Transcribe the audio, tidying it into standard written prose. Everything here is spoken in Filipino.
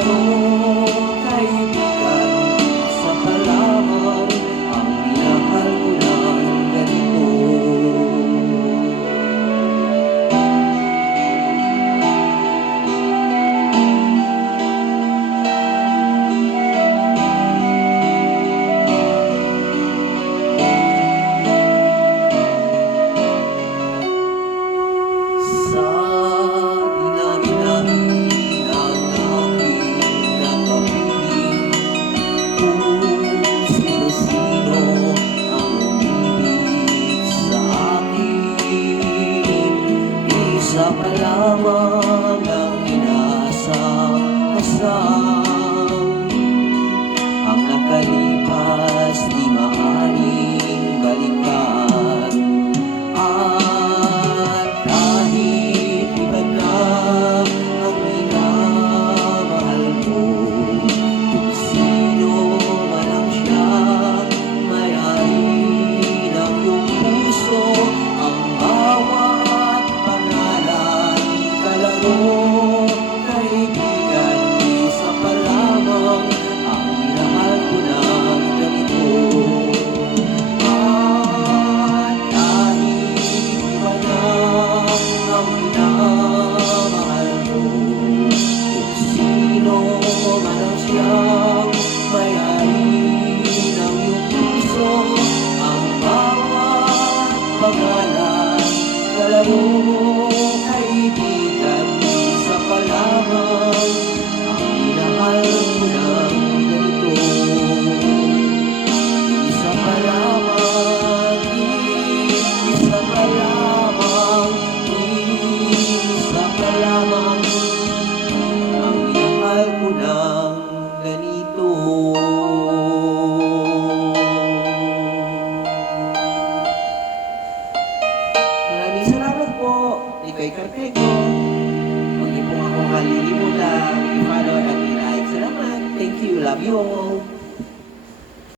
kalaro, kaibigan, isa pa lamang ang minahal ko ng ganito. Sa dinami-dami ng aking kakapiling, kung sino-sino ang umibig sa akin, isa pa lamang ang inasam-asam, ang nakalipas di maaaring balikan. At kahit iba na ang minamahal mo, kung sino man ang siyang may-ari ng iyong puso, ang bawat pangalan, kalaro, kaibigan, isa pa lamang ang minahal ko ng ganito. At kahit iba na ang minamahal mo, kung sino man ang siyang may-ari ng iyong puso, ang bawat pangalan, kalaro, kaibigan, isa pa lamang ang minahal ko ng ganito. Isa pa lamang, isa pa lamang, isa pa lamang ang minahal ko ng ganito. Maraming salamat po, Nikay Carpego. Huwag niyo pong akong kalilimutan i-follow at i-like. Salamat. Thank you. Love you all.